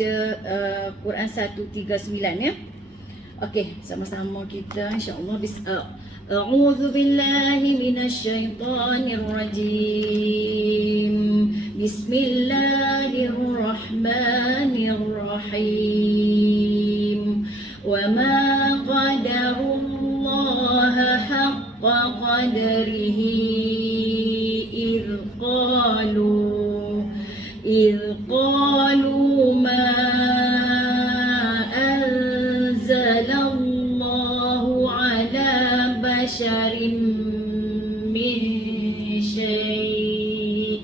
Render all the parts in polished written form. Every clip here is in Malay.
Quran 139 ya. Okey, sama-sama kita insya-Allah A'udzu billahi minasyaitonir rajim. Bismillahirrahmanirrahim. Wa ma qadarullaha haqqa qadrihi idh qalu ma anzalallahu ala basharin min syai'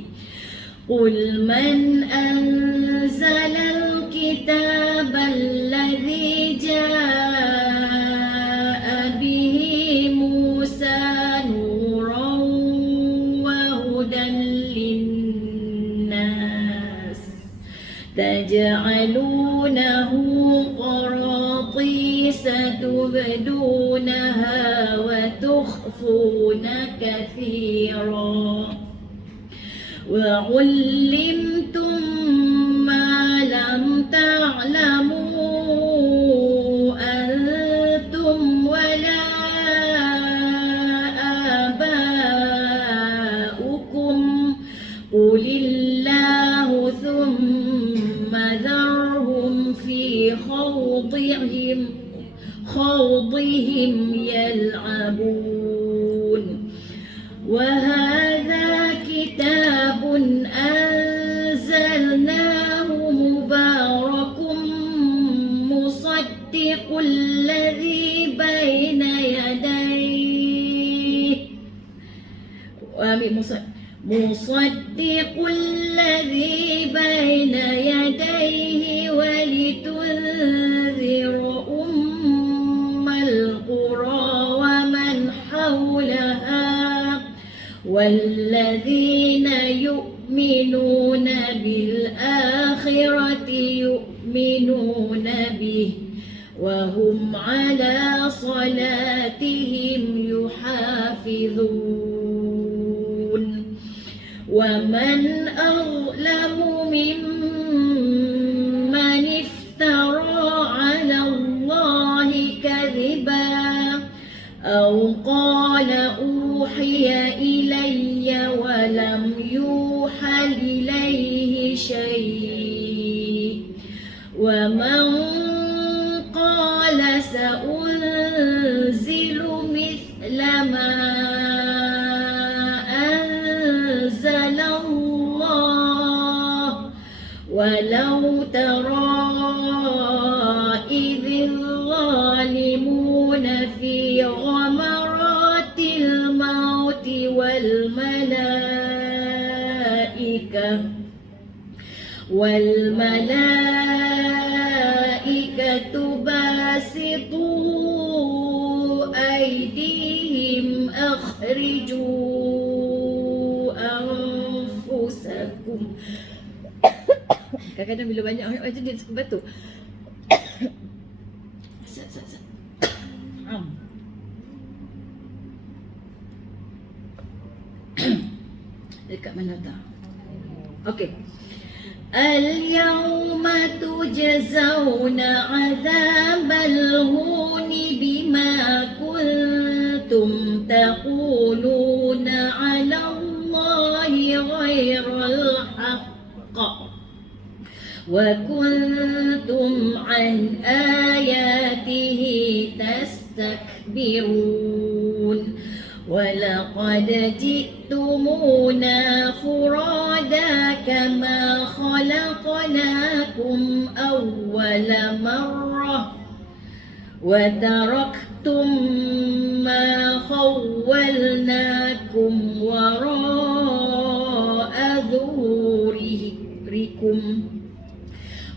qul man anzalal kitaba alladhi jaa'a bihi Musa nuran wa hudan linnas taj'alunahu qaratisa tubdunaha wa tukhfuna katsira wa 'ullimtum ma lam ta'lamu antum wala aba'ukum qulillahu thumma dharhum fi khawdihim yal'abun wa hadha kitabun anzalnahu mubarakun musaddiqul ladzi baina yadayhi musaddiqul ladzi baina yadayhi wa litunzira ummal qura wa man hawlaha والذين يؤمنون بالآخرة يؤمنون به وهم على صلاتهم يحافظون ومن أظلم ممن افترى على الله كذبا أو قال أوحي إلي ولم يوحى إليه شيء ومن قال سأنزل مثل ما أنزل الله ولو ترى إذ الظالمون في غمرات الموت والملائكة باسطوا أيديهم أخرجوا أنفسكم. Kadang-kadang bila banyak orang macam dia suka batuk. Dekat mana tak? Okey. Al-yawma tujzauna 'adzabal huni bima kuntum taquluna 'ala Allahi ghairal haqq wa kuntum 'an ayatihi tastakbirun ولقد جئتمونا فرادا كما خلقناكم أول مرة وتركتم ما خولناكم وراء ظهوركم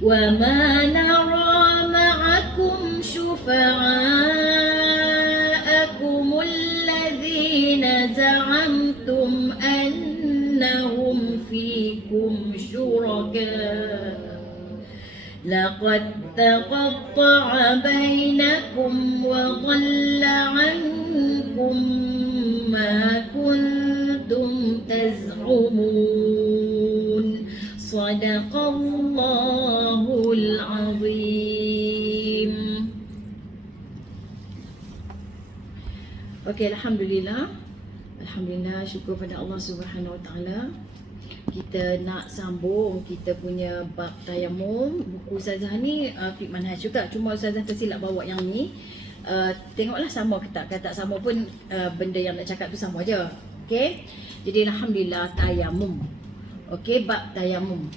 وما نرى معكم شفعاءكم الذين زعمتم أنهم فيكم شركاء لقد تقطع بينكم وضل عنكم ما كنتم تزعمون صدق الله Okey, alhamdulillah. Alhamdulillah, syukur pada Allah Subhanahu Wa Taala. Kita nak sambung kita punya bab tayamum. Buku Ustazah ni Fiqh Manhaj juga, cuma Ustazah tersilap bawa yang ni. Tengoklah sama ke tak. Kalau tak sama pun benda yang nak cakap tu sama je. Okey. Jadi alhamdulillah tayamum. Okey, bab tayamum.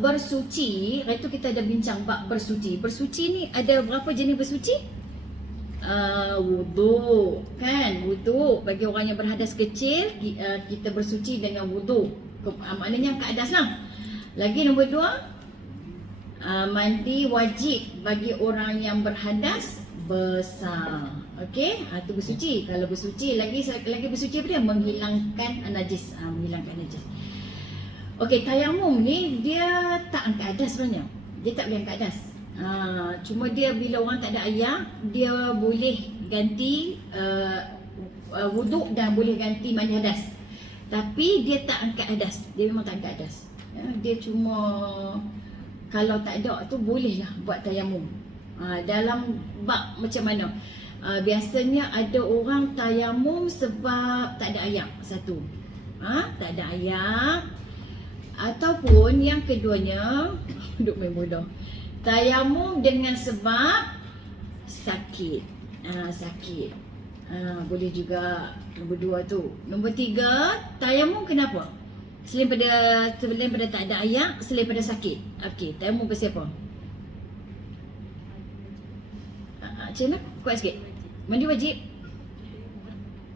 Bersuci, itu kita ada bincang bab bersuci. Bersuci ni ada berapa jenis bersuci? Wudu, kan? Wudu bagi orang yang berhadas kecil, kita bersuci dengan wudu. Maknanya keadas lah. Lagi nombor 2, mandi wajib bagi orang yang berhadas besar. Okey, tu bersuci. Kalau bersuci lagi bersuci apa dia? Menghilangkan najis. Menghilangkan najis. Okey, tayamum ni dia tak angkat hadas sebenarnya. Dia tak boleh angkat hadas. Cuma dia bila orang tak ada air, dia boleh ganti wuduk dan boleh ganti mandi hadas. Tapi dia tak angkat hadas. Dia memang tak angkat hadas. Dia cuma kalau tak ada tu bolehlah buat tayamum. Dalam bab macam mana? Biasanya ada orang tayamum sebab tak ada air. Satu. Tak ada air. Ataupun yang keduanya, duduk main bola. Tayamum dengan sebab sakit. Sakit. Boleh juga. Nombor 2 tu. Nombor 3, tayamum kenapa? Selain pada tak ada air, selain pada sakit. Okey, tayamum pasal apa? Macam mana? Kuat sikit. Mandi wajib.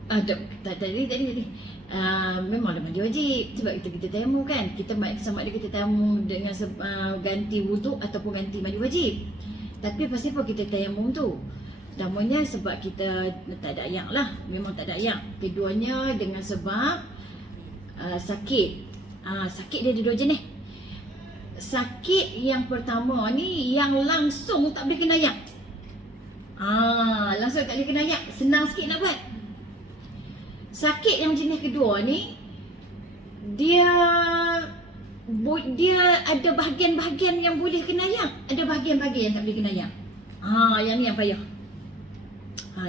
Tadi. Memanglah mandi wajib sebab kita tayamum kan. Kita sama ada kita tayamum dengan ganti wuduk ataupun ganti mandi wajib. Tapi pasal apa kita tayamum tu? Pertamanya sebab kita tak ada air lah. Memang tak ada air. Keduanya dengan sebab sakit. Sakit dia ada 2 jenis. Sakit yang pertama ni yang langsung tak boleh kena air. Langsung tak boleh kena air. Senang sikit nak buat. Sakit yang jenis kedua ni dia ada bahagian-bahagian yang boleh kena air, ada bahagian-bahagian yang tak boleh kena air. Yang ni yang payah.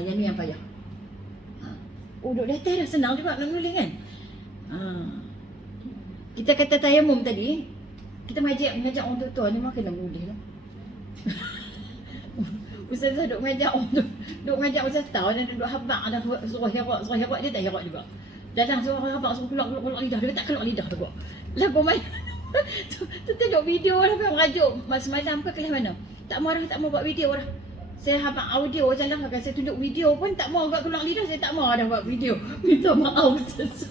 Yang ni yang payah. Duduk di atas dah senang juga nak nulis kan. Kita kata tayamum tadi, kita mengajak orang tua ni memang kena nulis lah. Ustazah duk mengajar orang tu, duk mengajar Ustazah tahu dan duk habaq dah suruh herak dia tak herak juga. Datang suruh habaq suruh keluar lidah, dia tak keluar lidah tu kok. Lagu main. tu tengok video lah merajuk semalam ke kelas mana. Tak mau buat video dah. Saya habaq audio je lah, kalau saya tunjuk video pun tak mau agak keluar lidah, saya tak mau dah buat video. Minta maaf Ustazah.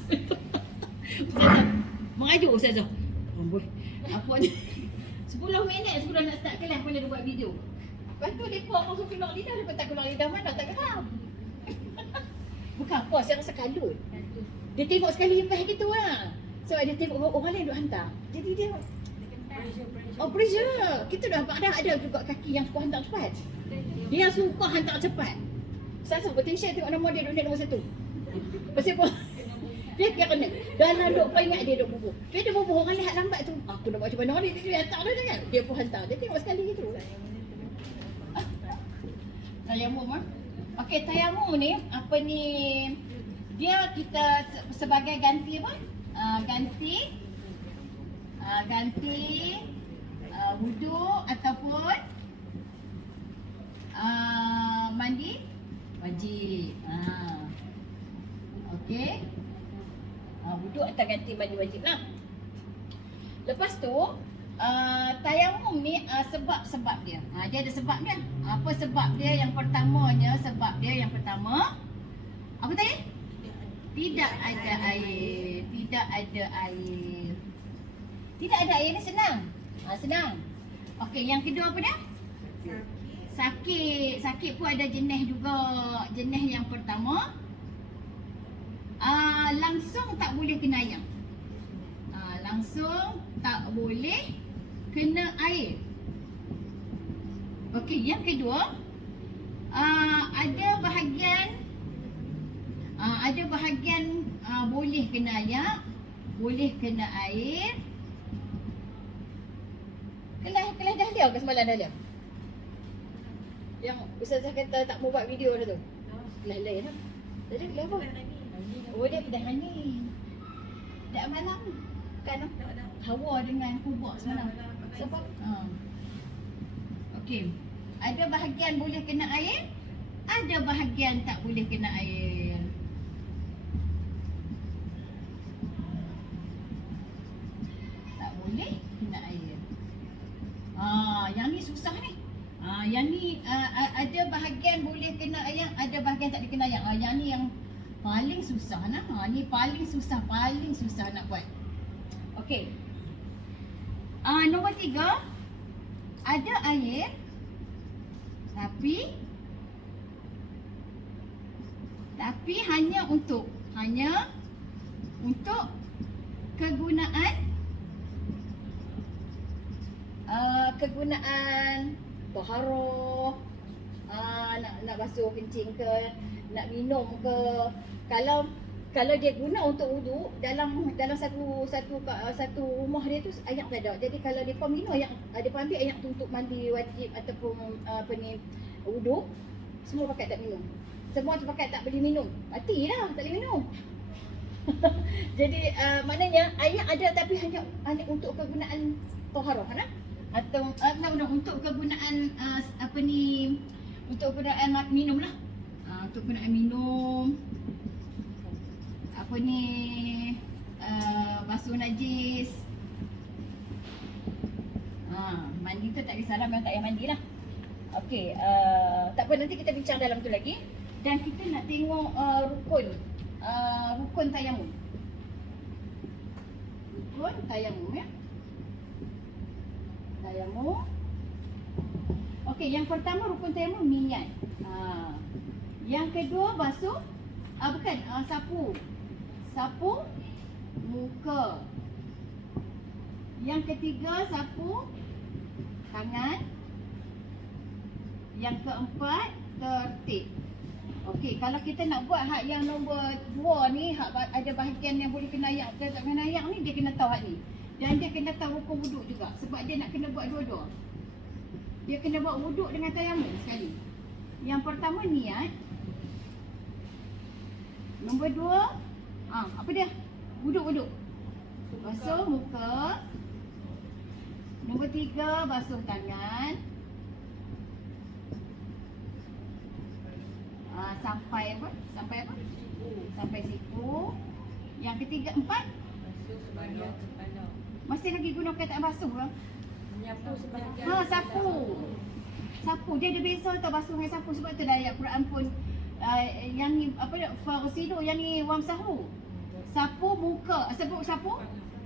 Ustazah merajuk Ustazah. Amboi. Apa ni? 10 minit sebelum nak start kelas pun dia buat video. Lepas tu mereka langsung keluar lidah, mereka tak keluar lidah mana tak faham. Bukan apa, saya rasa kalut. Dia tengok sekali lepas gitu lah. Sebab dia tengok orang lain duk hantar. Jadi dia pressure. Kita dah ada juga kaki yang suka hantar cepat. Dia suka hantar cepat. Saya potential tengok nama dia duk nombor 1. Pasal apa? Dia kena dalam duk peringat dia duk bubuh. Dia ada bubuh orang lihat lambat tu. Aku nak buat macam mana dia hantar dia kan. Dia pun hantar. Dia tengok sekali gitu. Tayamum Okey, tayamum ni apa ni? Dia kita sebagai ganti apa? Ganti wuduk ataupun mandi wajib. Okey. Wuduk atau ganti mandi wajib lah. Lepas tu tayamum ni sebab dia. Dia ada sebab dia. Apa sebab dia? Yang pertamanya, sebab dia yang pertama apa tadi? Tidak ada air. Tidak ada air. Tidak ada air ni senang. Senang. Okey, yang kedua apa dia? Sakit. Sakit pun ada jenis juga. Jenis yang pertama langsung tak boleh kena air. Langsung tak boleh kena air. Okey, yang kedua ada bahagian boleh kena air, boleh kena air. Kelas dah liau ke semalam dah liau? Yang Ustazah kata tak mau buat video dah tu. Lalai lah. Tadi kelai apa? Oh, dia kedai angin. Tak malam kan? Hawa dengan kubur semalam. Siapa? Okey. Ada bahagian boleh kena air, ada bahagian tak boleh kena air. Tak boleh kena air. Yang ni susah ni. Yang ni ada bahagian boleh kena air, ada bahagian tak boleh kena air. Yang ni yang paling susah nah. Ni paling susah nak buat. Okey. Nombor 3, ada air tapi hanya untuk kegunaan taharah, nak basuh kencing ke, nak minum ke. Kalau dia guna untuk wuduk, dalam satu rumah dia tu air tak ada. Jadi kalau depa minum air, depa ambil air tu untuk mandi wajib ataupun wuduk, semua pakai tak minum. Semua tu pakai tak boleh minum. Matilah, tak boleh minum. Jadi maknanya air ada tapi hanya untuk kegunaan taharah nah. Atau untuk kegunaan untuk kegunaan minum lah. Untuk kegunaan minum. Basuh najis. Mandi tu tak kisah lah, memang tak payah mandi lah. Okey, tak apa, nanti kita bincang dalam tu lagi. Dan kita nak tengok rukun tayamum. Rukun tayamum ya. Tayamum. Okey, yang pertama rukun tayamum niat. Yang kedua basuh sapu muka. Yang ketiga sapu tangan. Yang keempat tertib. Okey, kalau kita nak buat hak yang nombor 2 ni, hak ada bahagian yang boleh kena ayak ke tak kena ayak ni, dia kena tahu hak ni. Dan dia kena tahu rukun wuduk juga, sebab dia nak kena buat dua-dua. Dia kena buat wuduk dengan tayamum sekali. Yang pertama niat. Nombor 2, apa dia? Wuduk. Basuh muka. Nombor 3, basuh tangan. Sampai apa? Sampai siku. Yang ketiga, 4. Basuh sebahagian kepala. Masih lagi guna perkataan basuh ke? Menyapu sebahagian. Sapu. Dia ada beza tau basuh dengan sapu, sebab tu dah ayat Quran pun yang ni apa dia? Fa'usilu, yang ni wamsahu. Sapu muka, sapu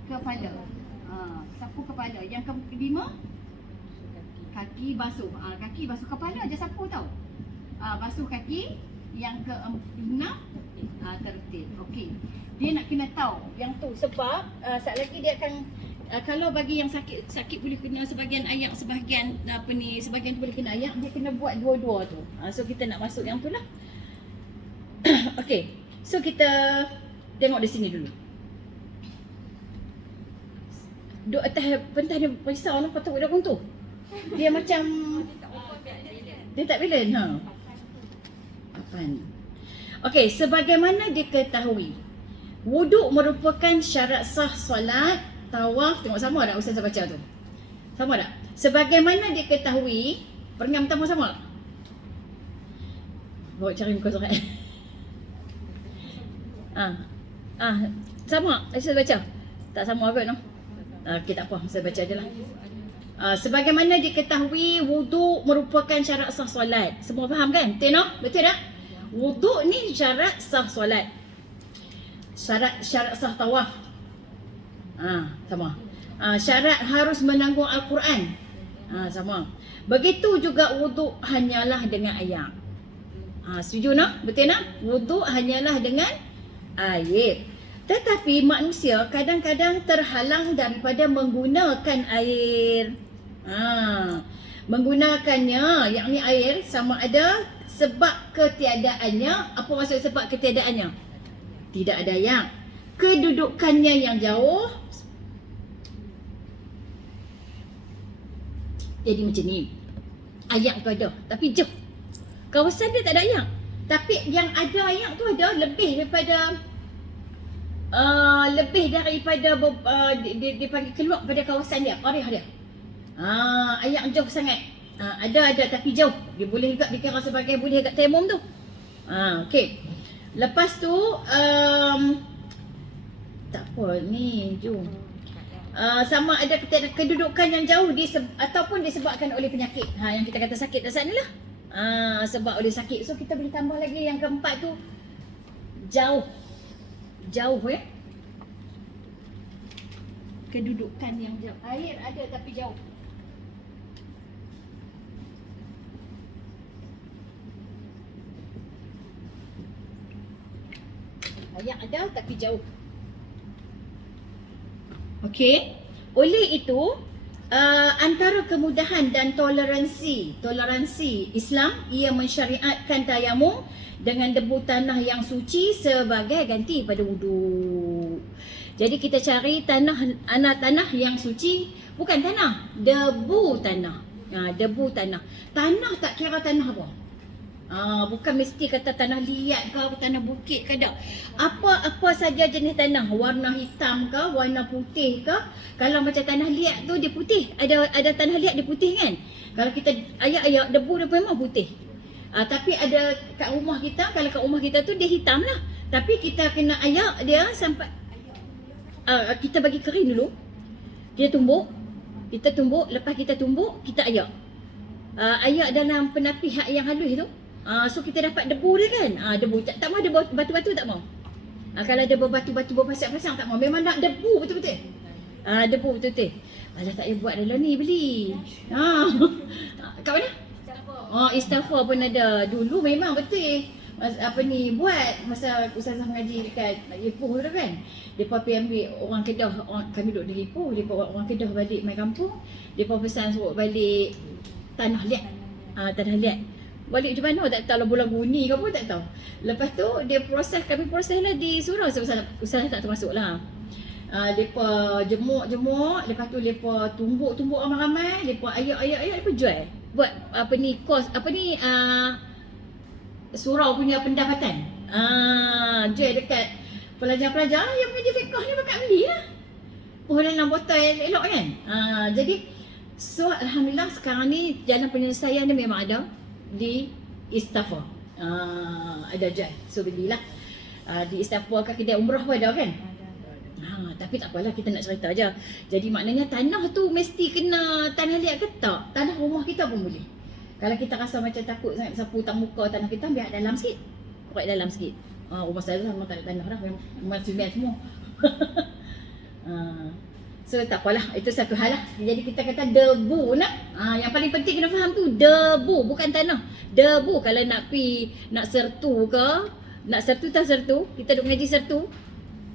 kepala. Sapu kepala. Yang kelima, kaki basuh. Kaki basuh, kepala aja sapu tau. Basuh kaki. Yang keenam, tertib. Okey. Dia nak kena tahu yang tu, sebab sat lagi dia akan kalau bagi yang sakit boleh kena sebahagian ayak, sebahagian sebahagian tu boleh kena ayak, dia kena buat dua-dua tu. So kita nak masuk yang tu lah. Okey. So kita tengok di sini dulu. Duk atas pentah dia risau lah, patut dah pun tu. Dia macam dia tak belen. Okey, sebagaimana diketahui, wuduk merupakan syarat sah solat, tawaf. Tengok sama tak Ustazah baca tu? Sama tak? Sebagaimana diketahui, peringkat pertama sama tak? Bawa cari muka surat. Sama? Ustazah baca? Tak sama apa no? Okey, tak apa, saya baca je lah. Sebagaimana diketahui, wuduk merupakan syarat sah solat. Semua faham kan? Betul tak? Wuduk ni syarat sah solat. Syarat sah tawaf. Sama. Syarat harus menanggung Al-Quran. Sama. Begitu juga wuduk hanyalah dengan air. Setuju nak? Betul nak? Wuduk hanyalah dengan air. Tetapi manusia kadang-kadang terhalang daripada menggunakan air. Menggunakannya, yakni air, sama ada sebab ketiadaannya. Apa maksud sebab ketiadaannya? Tidak ada yang. Kedudukannya yang jauh. Jadi macam ni. Ayak tu ada, tapi jauh. Kawasan dia tak ada ayak. Tapi yang ada ayak tu ada lebih daripada dia panggil keluar pada kawasan dia, qariyah dia. Ayak jauh sangat. Ada tapi jauh. Dia boleh juga dikira sebagai boleh kat tayamum tu. Okey. Lepas tu tak apa ni, jom. Sama ada kedudukan yang jauh ataupun disebabkan oleh penyakit. Yang kita kata sakit kat sana lah. Sebab oleh sakit. So kita boleh tambah lagi yang keempat tu jauh. Jauh kedudukan yang jauh. Air ada tapi jauh. Air ada tapi jauh. Okey. Oleh itu antara kemudahan dan toleransi Islam, ia mensyariatkan tayamum dengan debu tanah yang suci sebagai ganti pada wudu. Jadi kita cari tanah yang suci, bukan tanah, debu tanah. Debu tanah. Tanah tak kira tanah apa. Bukan mesti kata tanah liat ke, tanah bukit ke, tak. Apa saja jenis tanah, warna hitam ke, warna putih ke. Kalau macam tanah liat tu dia putih, ada tanah liat dia putih kan. Kalau kita ayak debu dia memang putih. Tapi ada kat rumah kita, kalau kat rumah kita tu dia hitam lah. Tapi kita kena ayak dia sampai kita bagi kering dulu. Kita tumbuk, lepas kita tumbuk, kita ayak. Ayak dalam penapis yang halus tu. So kita dapat debu dia kan. Debu tak mau ada batu-batu, tak mau. Kalau ada batu-batu berpasang-pasang tak mau. Memang nak debu betul-betul. Debu betul-betul. Alah tak payah buat dalam ni, beli. Kat mana? Istaghfar pun ada. Dulu memang betul. Buat masa Ustazah mengaji dekat Ipoh tu kan. Depa pergi ambil orang Kedah, kami duduk di Ipoh, depa orang Kedah balik mai kampung, depa pesan suruh balik tanah liat. Tanah liat. Balik macam mana tak tahu lah, bulan Guni ke apa tak tahu. Lepas tu dia kami proses lah di surau. Ustazah tak termasuk lah. Depa jemuk, lepas tu depa tumbuk ramai-ramai, depa ayak, depa jual. Buat surau punya pendapatan. Jual dekat pelajar-pelajar yang mengaji fiqh ni bakal beli lah. Dalam botol elok kan. Jadi so alhamdulillah sekarang ni jalan penyelesaian dia memang ada di Istaghfar. Ada jual. So belilah. Di Istaghfar ke kedai umrah pun ada kan. Tapi tak apalah, kita nak cerita aja. Jadi maknanya tanah tu mesti kena tanah liat ke tak? Tanah rumah kita pun boleh. Kalau kita rasa macam takut sangat sapu tak muka tanah kita, biar dalam sikit. Pokok dalam sikit. Rumah saya memang tak ada tanah dah, memang simen semua. So tak apalah, itu satu hal lah. Jadi kita kata debu nak. Yang paling penting kena faham tu debu, bukan tanah. Debu. Kalau nak sertu ke, nak sertu tak sertu, kita duk ngaji sertu.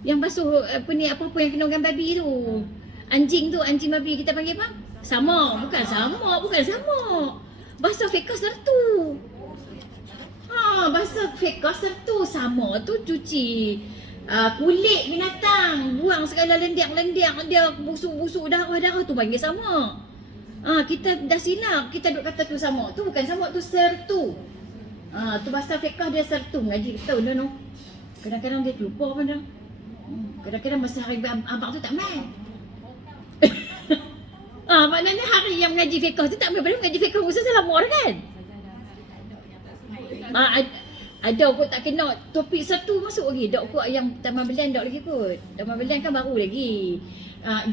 Yang basuh apa-apa yang kena orang babi tu. Anjing babi kita panggil apa? Sama. Bukan sama. Bahasa fiqh sertu. Bahasa fiqh sertu sama tu cuci kulit binatang, buang segala lendiak-lendiak dia, busuk-busuk darah tu panggil sama. Kita dah silap, kita duk kata tu sama. Tu bukan sama, tu sertu. Tu bahasa fiqh dia sertu. Ngaji betul dah no. Kadang-kadang dia lupa pun dah. Kadang-kadang masa hari abang tu tak main. Maknanya hari yang mengaji fiqh tu tak main. Padahal mengaji fiqh khusus dalam umur kan. Ada kot tak kena topik satu masuk lagi. Dok kot yang Taman Belian dok lagi kot. Taman Belian kan baru lagi. Hak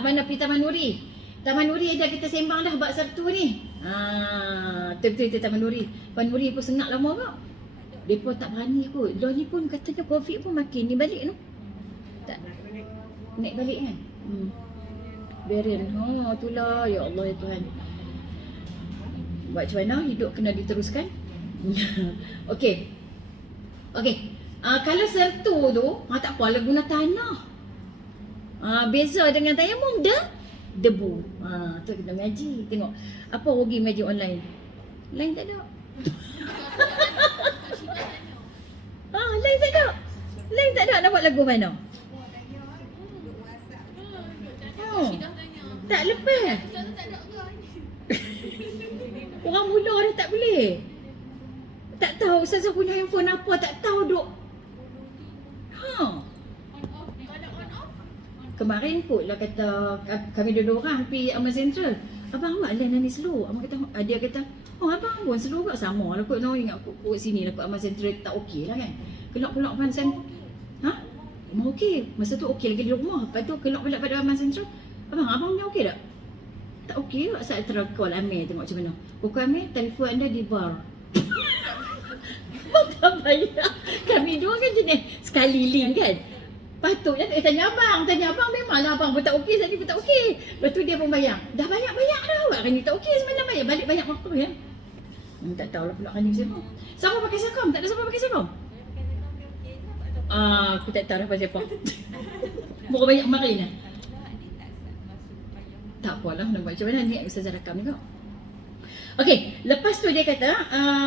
mana pergi Taman Nuri. Taman Nuri ada kita sembang dah bab sertu ni. Betul-betul Taman Nuri. Taman Nuri pun sengak lama kak. Mereka tak berani kot. Dah ni pun katanya COVID pun makin ni balik tu. Tak naik balik kan. Varian. Itulah ya Allah ya Tuhan. Buat macam mana hidup kena diteruskan. Okey. Kalau sertu tu tak apalah guna tanah. Beza dengan tayamum debu. Tu kita mengaji. Tengok apa rugi mengaji online. Lain tak ada. Lain tak ada nak buat lagu mana? Tak lepas. Orang muda dah tak boleh. Tak tahu Ustazah punya handphone apa, tak tahu duk. Ha. Kemarin kot lah kata kami dua orang pergi Aman Central. Abang awak lain ni slow. Abang kata, dia kata, oh abang pun slow kot sama lah kot. No, ingat kot sini lah kot Aman Central tak okey lah kan. Kelak pulak Aman Central. Ha? Memang okey. Masa tu okey lagi di rumah. Lepas tu kelak pulak pada Aman Central. Abang punya okey tak? Tak okey kot. Saat call Amir tengok macam mana. Pukul Amir, telefon anda di bar. Abang tak bayar. Kami dua kan jenis sekali link kan. Patutnya tanya abang memanglah abang pun tak okey, saya pun tak okey. Lepas tu dia pun bayar. Dah banyak-banyak dah awak kan ni tak okey semalam bayar balik banyak apa ya. Tak tahulah pula kan ni siapa. Siapa pakai Sakom? Tak ada siapa pakai Sakom? Aku tak tahu dah pasal siapa. Berapa banyak kemarin lah. Tak apalah, nak buat macam mana ni Ustazah rakam juga. Okey, lepas tu dia kata,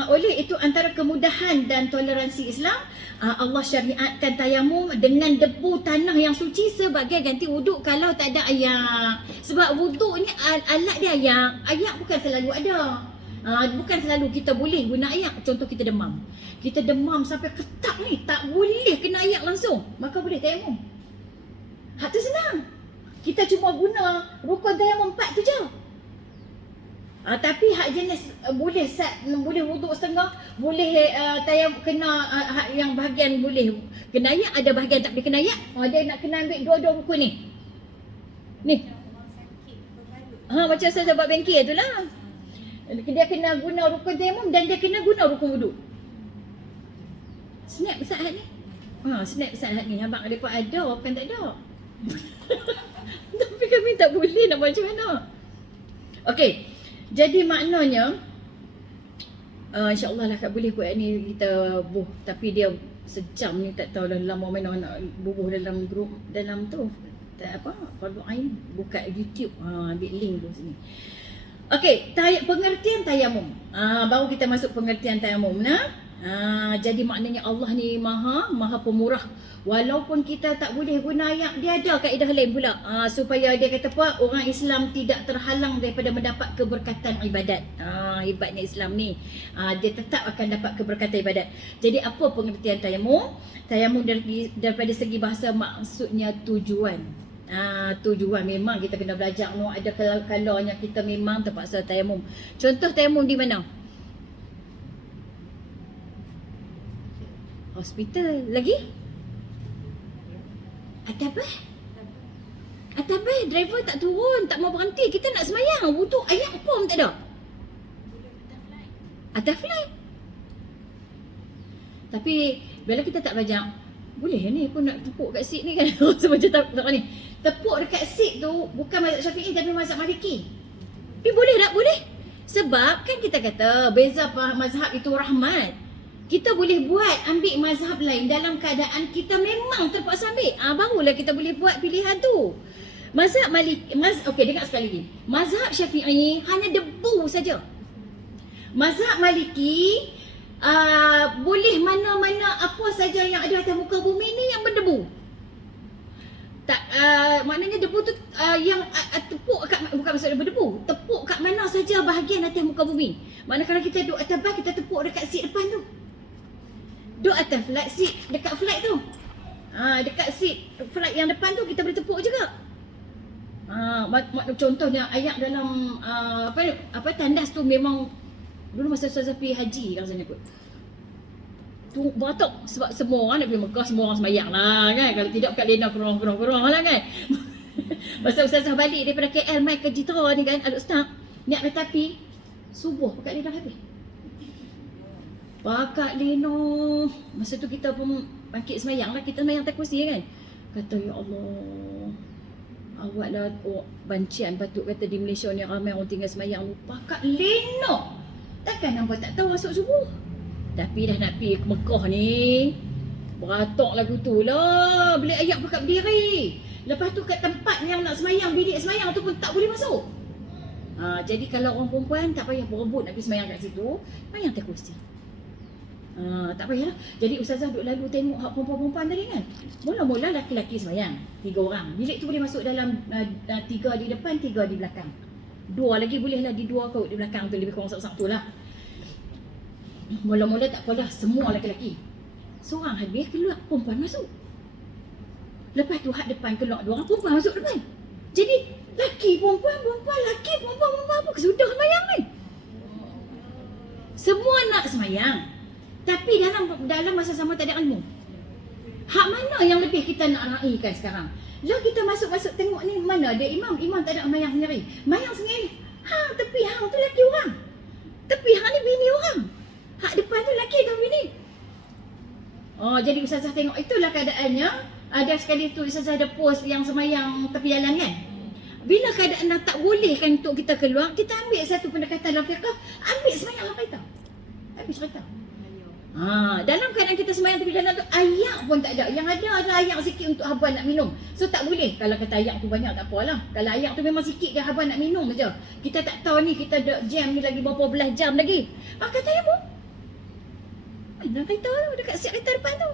oleh itu antara kemudahan dan toleransi Islam, Allah syariatkan tayamum dengan debu tanah yang suci sebagai ganti wuduk kalau tak ada ayak. Sebab wuduk ni alat dia ayak. Ayak bukan selalu ada. Bukan selalu kita boleh guna ayak. Contoh kita demam. Kita demam sampai ketak ni, tak boleh kena ayak langsung. Maka boleh tayamum. Hak tu senang. Kita cuma guna rukun tayamum 4 tu je. Tapi hak jenis boleh wuduk setengah, boleh tayam kena hak yang bahagian boleh kena ayak, ada bahagian tak boleh kena ayak. Dia nak kena ambil dua-dua rukun ni. Ni. Macam saya buat bengkel tu lah. Dia kena guna rukun tayamum dan dia kena guna rukun wuduk. Snap besar hak ni. Snap besar hak ni. Abang depa ada, bukan tak ada. Tapi kami tak boleh nak buat macam mana. Okey. Jadi maknanya insya-Allah lah tak boleh buat ni kita buh, tapi dia sejam ni tak tahu dah lama mana nak bubuh dalam grup dalam tu. Tak apa, Fardu Ain buka YouTube, ambil link dulu sini. Okey, pengertian tayamum. Baru kita masuk pengertian tayamum nah. Jadi maknanya Allah ni maha pemurah. Walaupun kita tak boleh guna ayak, dia ada kaedah lain pula. Supaya dia kata apa, orang Islam tidak terhalang daripada mendapat keberkatan ibadat. Hebatnya Islam ni. Dia tetap akan dapat keberkatan ibadat. Jadi apa pengertian tayamum? Tayamum daripada segi bahasa maksudnya tujuan. Tujuan memang kita kena belajar. Ada kalanya kita memang terpaksa tayamum. Contoh tayamum di mana? Hospital. Lagi? Atabah driver tak turun, tak mau berhenti. Kita nak semayang, wuduk ayak pun tak ada. Atas flight. Tapi bila kita tak belajar, boleh ni aku nak tepuk kat seat ni kan. Macam tak ni. Tepuk dekat seat tu bukan mazhab Syafi'i tapi mazhab Maliki. Tapi boleh tak? Boleh. Sebab kan kita kata beza mazhab itu rahmat. Kita boleh buat ambil mazhab lain dalam keadaan kita memang terpaksa ambil. Barulah kita boleh buat pilihan tu. Mazhab Maliki, okey dengar sekali lagi. Mazhab Syafi'i hanya debu saja. Mazhab Maliki boleh mana-mana apa saja yang ada atas muka bumi ni yang berdebu. Tak, maknanya debu tu yang tepuk kat, bukan maksudnya berdebu, tepuk kat mana saja bahagian atas muka bumi. Maknanya kalau kita duduk atas bas, kita tepuk dekat seat depan tu. Duduk atas flight seat, dekat flight tu. Dekat seat flight yang depan tu kita boleh tepuk juga. Contohnya ayat dalam apa tandas tu memang dulu masa Ustazah pergi haji rasanya kot. Tu batok sebab semua orang nak pergi Mekah, semua orang sembahyang lah kan. Kalau tidak kat Lena kurang lah kan. Masa Ustazah balik daripada KL mai ke Jitra ni kan, Al-Ustaz niat kereta api subuh pakat Lena habis. Pakat Lena. Masa tu kita pun bangkit sembahyang lah, kita sembahyang tak kursi kan. Kata ya Allah, awak lah bancian patut kata di Malaysia ni ramai orang tinggal sembahyang lupa kat Lena. Takkan nampak tak tahu masuk subuh. Tapi dah nak pergi ke Mekah ni, beratok lagu tu lah. Beli ayat pakat berdiri. Lepas tu kat tempat yang nak sembahyang, bilik sembahyang tu pun tak boleh masuk. Jadi kalau orang perempuan tak payah berebut nak pergi sembahyang kat situ, sembahyang atas kursi. Tak payahlah. Jadi Ustazah duduk lalu tengok hak perempuan-perempuan tadi kan. Mula-mula laki-laki sembahyang 3 orang. Bilik tu boleh masuk dalam 3 di depan, 3 di belakang. 2 lagi boleh lah di 2 kot di belakang tu, lebih kurang satu lah. Mula-mula tak apalah, semua lelaki. Seorang habis keluar, perempuan masuk. Lepas tu hak depan keluar, dua orang perempuan masuk depan. Jadi laki perempuan, perempuan laki, perempuan apa kesudah sembahyang kan? Semua nak sembahyang. Tapi dalam masa sama tak ada ilmu. Hak mana yang lebih kita nak raikan sekarang? Lah kita masuk-masuk tengok ni, mana ada imam tak ada sembahyang sendiri. Sembahyang sendiri. Hang tepi hang tu laki orang. Tepi hang ni bini orang. Hak depan tu laki atau bini? Oh, jadi ustazah tengok itulah keadaannya. Ada sekali tu ustazah ada post yang sembahyang tepi jalan kan. Bila keadaan dah tak bolehkan untuk kita keluar, kita ambil satu pendekatan dalam fiqh, ambil sembahyang apa kita. Habis cerita. Dalam keadaan kita sembahyang tepi jalan tu, ayak pun tak ada. Yang ada adalah ayak sikit untuk haban nak minum. So tak boleh. Kalau kata ayak tu banyak tak apalah. Kalau ayak tu memang sikit je haban nak minum saja. Kita tak tahu ni kita ada jam ni lagi berapa belas jam lagi. Kata dia pun. Dalam kereta tu, dekat siap kereta depan tu.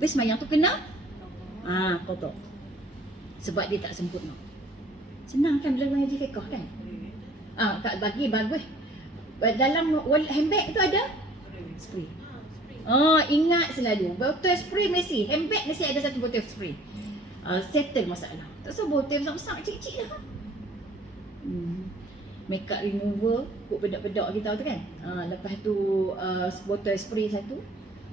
Habis sembahyang tu kena kotor. Sebab dia tak sempurna. Senang kan bila mengaji fiqh kan? Tak bagi bagus. Dalam handbag tu ada spray. Ingat selalu botol spray mesti, handbag mesti ada satu botol spray. Settle masalah. Tak usah botol besar-besar, kecil-kecil lah. Makeup remover, kut bedak-bedak kita tu kan. Lepas tu botol spray satu,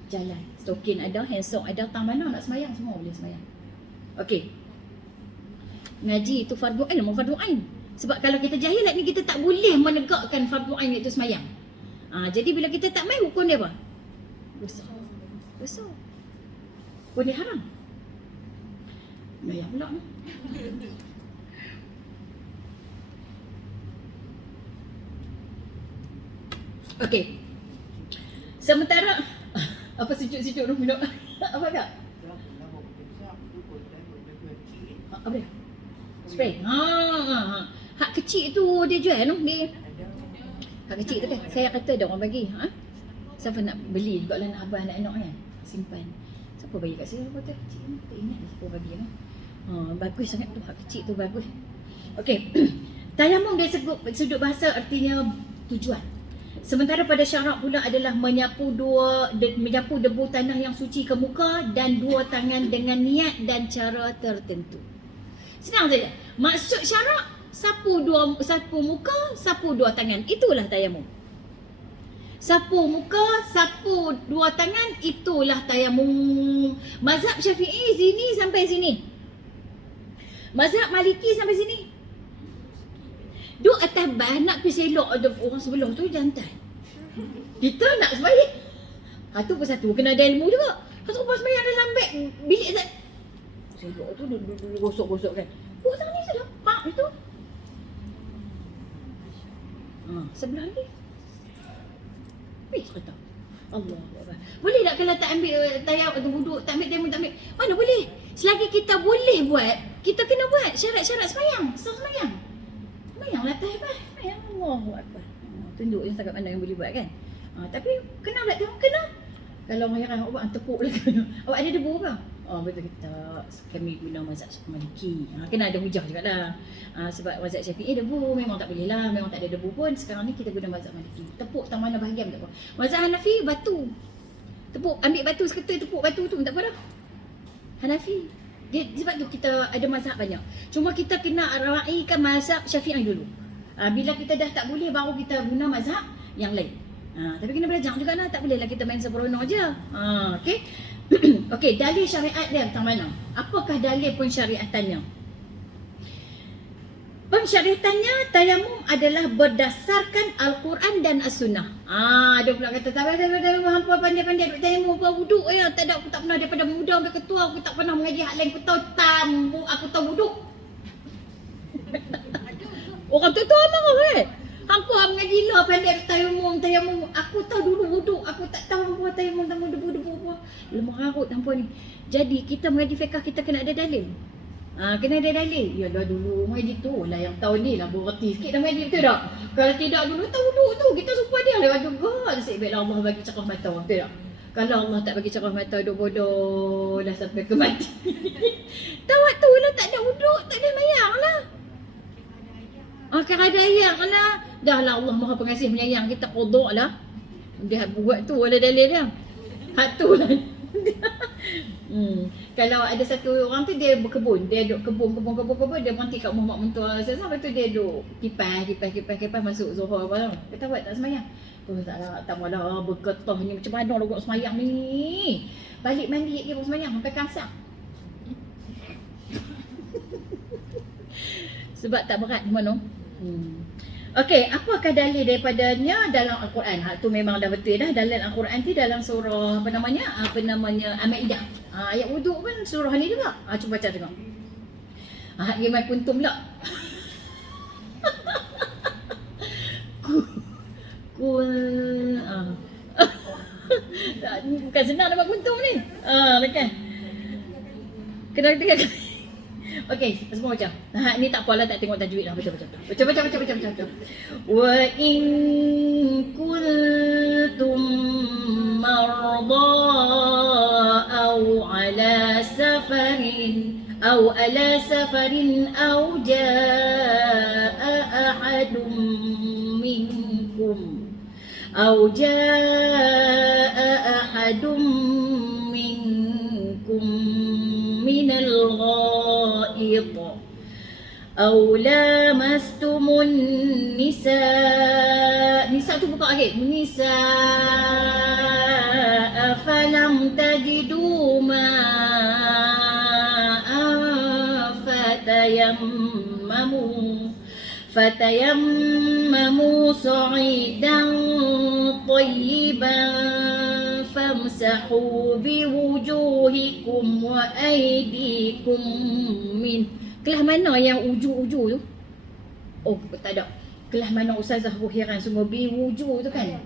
jalan. Stokin ada, hand soap ada, tang mana nak sembahyang semua boleh sembahyang. Okey. Ngaji itu fardu ain, memang fardu ain. Sebab kalau kita jahilat ni kita tak boleh menegakkan fardu ain iaitu sembahyang. Jadi bila kita tak main, hukum dia apa? Dosa. Dosa. Hukum dia haram. Bayar pula ni. Okey. Sementara apa sejuk-sejuk tu minum? Apa tak? Apa dia? Spray. Hak kecil tu dia jual tu. Dia hak kecil tu kan. Saya kata ada orang bagi. Siapa nak beli juga lah nak abang anak-anak kan. Simpan. Siapa bagi kat saya botol kecil ni? Tak ingat siapa bagi kan. Bagus sangat tu, hak kecil tu bagus. Okey. Tayamum dari sudut bahasa artinya tujuan. Sementara pada syarak pula adalah menyapu debu tanah yang suci ke muka dan dua tangan dengan niat dan cara tertentu. Senang saja. Maksud syarak, sapu muka, sapu dua tangan. Itulah tayamum. Sapu muka, sapu dua tangan, itulah tayamum. Mazhab Syafi'i sini sampai sini. Mazhab Maliki sampai sini. Duk atas bas nak pergi selok orang sebelah tu jantan. Kita nak sembahyang. Tu pun satu kena ada ilmu juga. Satu pas sembahyang dalam beg bilik tak. Selok tu dulu gosok-gosok kan. Tangan ni sudah pak itu. Sebelah ni. Cerita. Allah. Boleh tak kalau tak ambil tayam atau wuduk, tak ambil tayamum, tak ambil. Mana boleh? Selagi kita boleh buat, kita kena buat syarat-syarat sembahyang. Sembahyang. Sembahyang lah tahibah. Allahu akbar. Tunjuk je setakat mana yang boleh buat kan. Tapi kena tak tengok kena. Kalau orang heran awak tepuk lah kena. Awak ada debu ke? Betul kita kami guna mazhab Maliki. Kena ada hujah juga lah. Sebab mazhab Syafi'i debu memang tak boleh lah. Memang tak ada debu pun. Sekarang ni kita guna mazhab Maliki. Tepuk tak mana bahagian tak apa. Mazhab Hanafi batu. Tepuk, ambil batu seketul tepuk batu tu tak apa dah. Hanafi. Sebab tu kita ada mazhab banyak. Cuma kita kena raikan mazhab Syafi'i dulu. Bila kita dah tak boleh baru kita guna mazhab yang lain. Tapi kena belajar juga lah. Tak bolehlah kita main sembrono je. Okey. Okey, dalil syariat dia tentang mana? Apakah dalil pensyariatannya? Pensyariatannya tayamum adalah berdasarkan Al-Quran dan As-Sunnah. Dia pula kata tak hampa pandai-pandai duk tayamum apa wuduk ya. Tak ada, aku tak pernah daripada muda sampai ketua aku tak pernah mengaji hak lain. Aku tahu wuduk. Orang tu marah kan? Hampa mengaji lah pandai tayamum. Aku tahu dulu wuduk. Aku tak tahu apa tayamum tentang debu-debu apa. Lemah harut hampa ni. Jadi kita mengaji fiqh kita kena ada dalil. Kena ada dalil. Ya dah dulu mengaji tu lah yang tahun ni lah bererti sikit dah mengaji betul tak? Kalau tidak dulu tahu wuduk tu kita sumpah dia lewat juga. Nasib baik Allah bagi cerah mata betul tak? Kalau Allah tak bagi cerah mata duk bodoh dah sampai ke mati. Tahu waktu lah tak ada wuduk, tak ada mayang lah. Kan ada ayang lah. Dah lah Allah Maha Pengasih menyayang kita qada lah. Dia buat tu ada dalil dia. Hak tu lah. Kalau ada satu orang tu dia berkebun, dia duduk kebun dia berhenti kat rumah mak mentua saya lepas tu dia duduk kipas masuk Zuhur apa tau. Kata buat tak sembahyang. Oh tak malah berketah ni macam mana nak sembahyang ni. Balik mandi dia pun sembahyang sampai kasar. Sebab tak berat mana. Okey, apakah dalil daripadanya dalam Al-Quran? Hak tu memang dah betul dah. Dalil Al-Quran tu dalam surah apa namanya Al-Maidah. Ayat wuduk kan surah ni juga. Cuba baca tengok. Hak dia mai kuntum pula. Bukan senang dapat kuntum ni. Kan. Kena tengok. Okey, semua baca. Ni tak apalah tak tengok tajwid dah. Baca. Wa in kuntum marda aw ala safarin aw jaa ahadum minkum minal ghaid aw lamastumun nisa tu buka lagi nisa falam tajidu ma'an fatayammamu sa'idan tayyiban famsahu biwujuhikum wa aydikum min. Kelas mana yang uju tu? Oh, tak ada. Kelas mana Ustazah Buhiran semua biwujuh tu kan?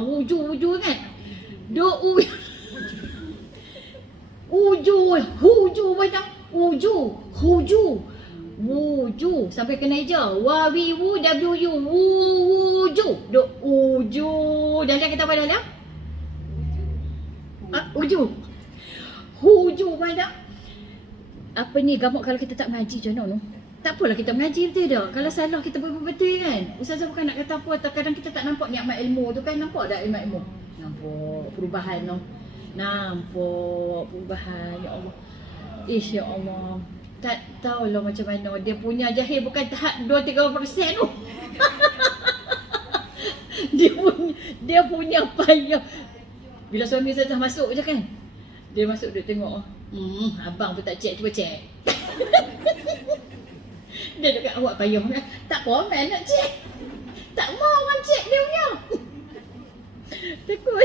Wujuh kan? Huju macam wujuh sampai kena hijau. Wawiwu wujuh. Uju. Dah lihat kita apa dah lihat? Huju pada apa ni gamuk kalau kita tak mengaji macam mana? Tak apalah kita mengaji betul tak? Kalau salah kita betul kan? Ustazah bukan nak kata apa, kadang kita tak nampak nikmat ilmu tu kan, nampak tak nikmat ilmu? Nampak perubahan tu. Nampak perubahan, ya Allah. Ya Allah. Tak tahulah macam mana dia punya jahil bukan tahap 2-3% tu. dia punya payah. Bila suami saya dah masuk je kan, dia masuk duduk tengok. Abang pun tak check, cuba check. Dia dekat awak payah. Tak apa, man nak check. Tak mau orang check dia punya. Takut